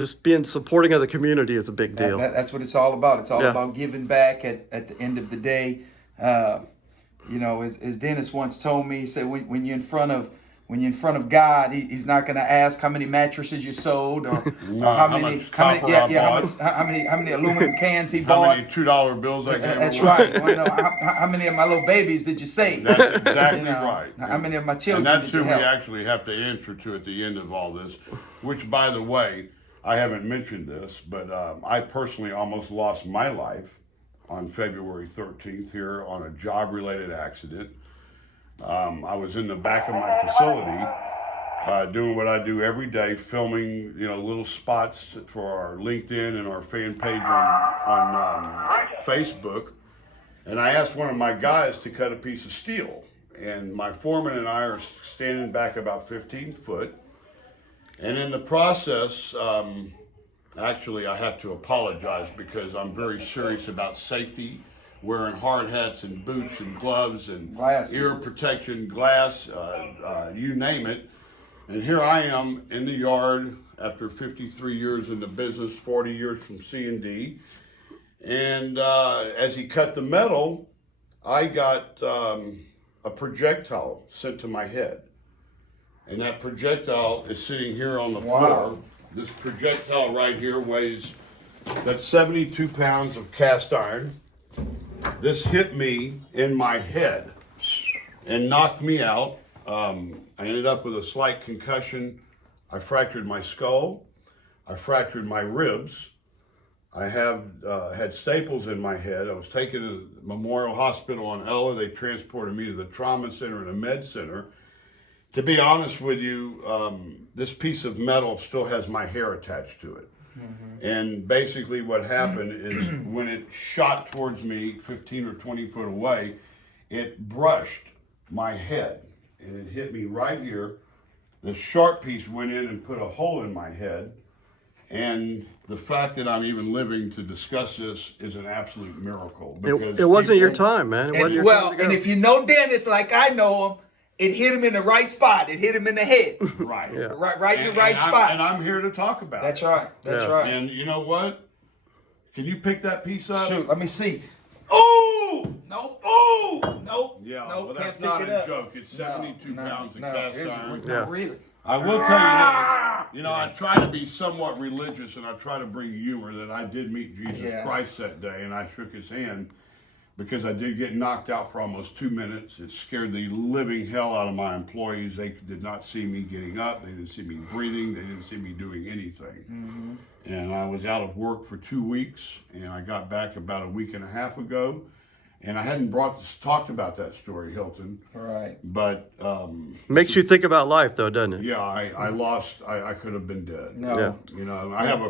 just being supporting of the community is a big deal. That's what it's all about. It's all Yeah. about giving back at the end of the day. You know, as Dennis once told me, he said, when you're in front of God, he's not going to ask how many mattresses you sold or how many aluminum cans he How bought. many $2 bills I gave That's away. right. You wanna know how many of my little babies did you save? That's exactly You know, right. how many of my children And that's did you who we help? actually have to answer to at the end of all this, which, by the way, I haven't mentioned this, but I personally almost lost my life on February 13th here on a job-related accident. I was in the back of my facility doing what I do every day, filming, little spots for our LinkedIn and our fan page on Facebook. And I asked one of my guys to cut a piece of steel. And my foreman and I are standing back about 15 foot. And in the process, actually, I have to apologize because I'm very serious about safety, wearing hard hats and boots and gloves and Glasses. ear protection, glass, you name it. And here I am in the yard after 53 years in the business, 40 years from C&D. And as he cut the metal, I got a projectile sent to my head. And that projectile is sitting here on the floor. This projectile right here weighs, that's 72 pounds of cast iron. This hit me in my head and knocked me out. I ended up with a slight concussion. I fractured my skull. I fractured my ribs. I have had staples in my head. I was taken to Memorial Hospital on Ella. They transported me to the trauma center and a med center. To be honest with you, this piece of metal still has my hair attached to it. Mm-hmm. And basically what happened is when it shot towards me 15 or 20 foot away, it brushed my head and it hit me right here. The sharp piece went in and put a hole in my head. And the fact that I'm even living to discuss this is an absolute miracle. It wasn't your time, man. It wasn't your time to go. And if you know Dennis like I know him, it hit him in the right spot. It hit him in the head. Right. Yeah. Right in the right spot. And I'm here to talk about That's it. right. That's right. And you know what? Can you pick that piece up? Shoot, let me see. Oh! No. Oh! Nope. Yeah, nope, well, that's can't not pick a it up. joke. It's 72 pounds of cast iron. Not really. I will tell you this. I try to be somewhat religious and I try to bring humor that I did meet Jesus Christ that day and I shook his hand because I did get knocked out for almost 2 minutes. It scared the living hell out of my employees. They did not see me getting up. They didn't see me breathing. They didn't see me doing anything. Mm-hmm. And I was out of work for 2 weeks and I got back about a week and a half ago. And I hadn't talked about that story, Hilton. Right. But Makes you think about life, though, doesn't it? yeah, I lost. I could have been dead. No. Yeah. I have a